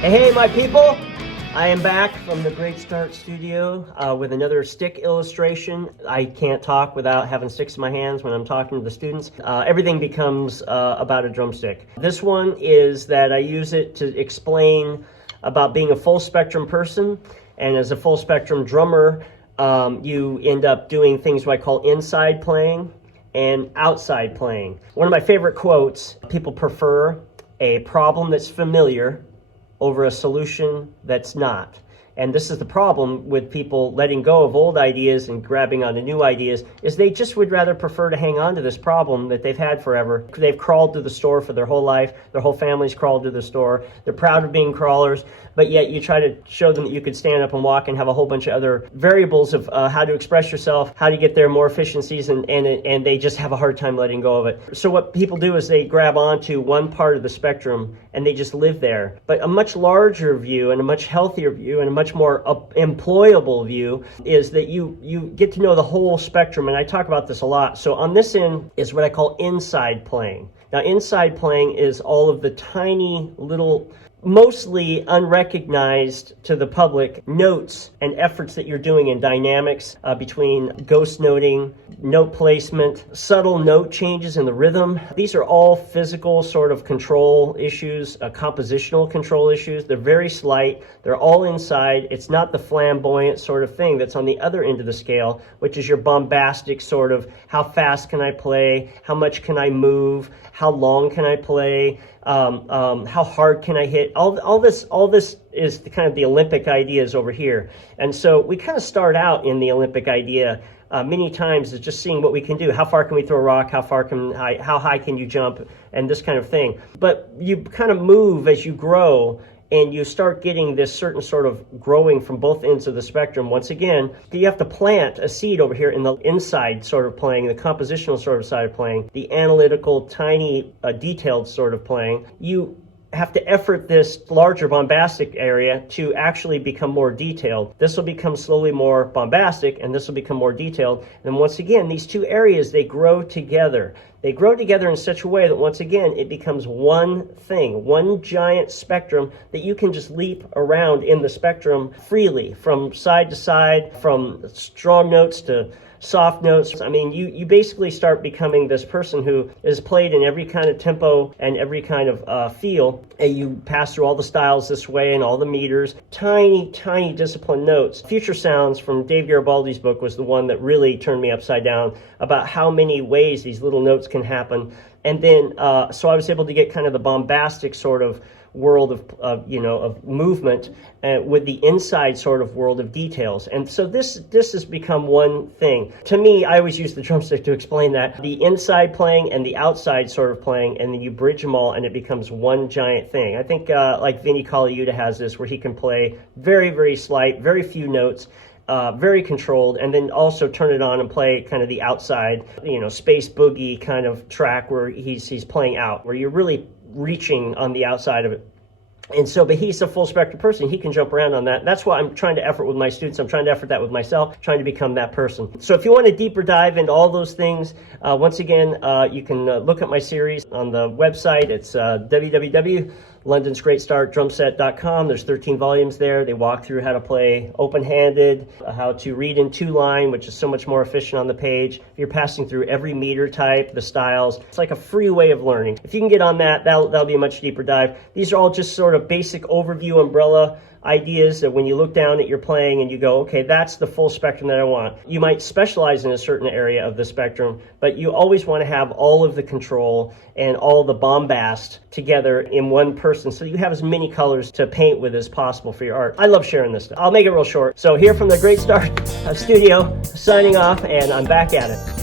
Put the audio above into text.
Hey, my people! I am back from the Great Start Studio with another stick illustration. I can't talk without having sticks in my hands when I'm talking to the students. Everything becomes about a drumstick. This one is that I use it to explain about being a full spectrum person, and as a full spectrum drummer, you end up doing things what I call inside playing and outside playing. One of my favorite quotes: people prefer a problem that's familiar over a solution that's not. And this is the problem with people letting go of old ideas and grabbing onto new ideas, is they just would rather prefer to hang on to this problem that they've had forever. They've crawled to the store for their whole life. Their whole family's crawled to the store. They're proud of being crawlers, but yet you try to show them that you could stand up and walk and have a whole bunch of other variables of how to express yourself, how to get there, more efficiencies, and they just have a hard time letting go of it. So what people do is they grab onto one part of the spectrum and they just live there. But a much larger view and a much healthier view and a much more employable view is that you get to know the whole spectrum, and I talk about this a lot. So on this end is what I call inside playing. Now, inside playing is all of the tiny little, mostly unrecognized to the public, notes and efforts that you're doing in dynamics between ghost noting, note placement, subtle note changes in the rhythm. These are all physical sort of control issues, compositional control issues. They're very slight. They're all inside. It's not the flamboyant sort of thing that's on the other end of the scale, which is your bombastic sort of how fast can I play, how much can I move, how long can I play, how hard can I hit. All this is the kind of the Olympic ideas over here. And so we kind of start out in the Olympic idea many times is just seeing what we can do. How far can we throw a rock? How high can you jump? And this kind of thing. But you kind of move as you grow, and you start getting this certain sort of growing from both ends of the spectrum. Once again, you have to plant a seed over here in the inside sort of playing, the compositional sort of side of playing, the analytical, tiny, detailed sort of playing. You have to effort this larger bombastic area to actually become more detailed. This will become slowly more bombastic, and this will become more detailed. And once again, these two areas, they grow together. They grow together in such a way that once again, it becomes one thing, one giant spectrum that you can just leap around in the spectrum freely, from side to side, from strong notes to soft notes. I mean, you basically start becoming this person who is played in every kind of tempo and every kind of feel. And you pass through all the styles this way and all the meters. Tiny, tiny disciplined notes. Future Sounds from Dave Garibaldi's book was the one that really turned me upside down about how many ways these little notes can happen. And then, so I was able to get kind of the bombastic sort of world of movement with the inside sort of world of details. And so this has become one thing. To me, I always use the drumstick to explain that. The inside playing and the outside sort of playing, and then you bridge them all and it becomes one giant thing. I think like Vinnie Colaiuta has this, where he can play very, very slight, very few notes, very controlled, and then also turn it on and play kind of the outside, space boogie kind of track where he's playing out, where you're really reaching on the outside of it. And so, but he's a full spectrum person. He can jump around on that. That's what I'm trying to effort with my students. I'm trying to effort that with myself, trying to become that person. So if you want a deeper dive into all those things, once again, you can look at my series on the website. It's www.londonsgreatstartdrumset.com. There's 13 volumes there. They walk through how to play open-handed, how to read in two-line, which is so much more efficient on the page. If you're passing through every meter type, the styles, it's like a free way of learning. If you can get on that, that'll be a much deeper dive. These are all just sort of basic overview umbrella ideas that when you look down at your playing and you go, okay, that's the full spectrum that I want. You might specialize in a certain area of the spectrum, but you always want to have all of the control and all the bombast together in one person, so you have as many colors to paint with as possible for your art. I love sharing this stuff. I'll make it real short. So here from the Great Start Studio, signing off, and I'm back at it.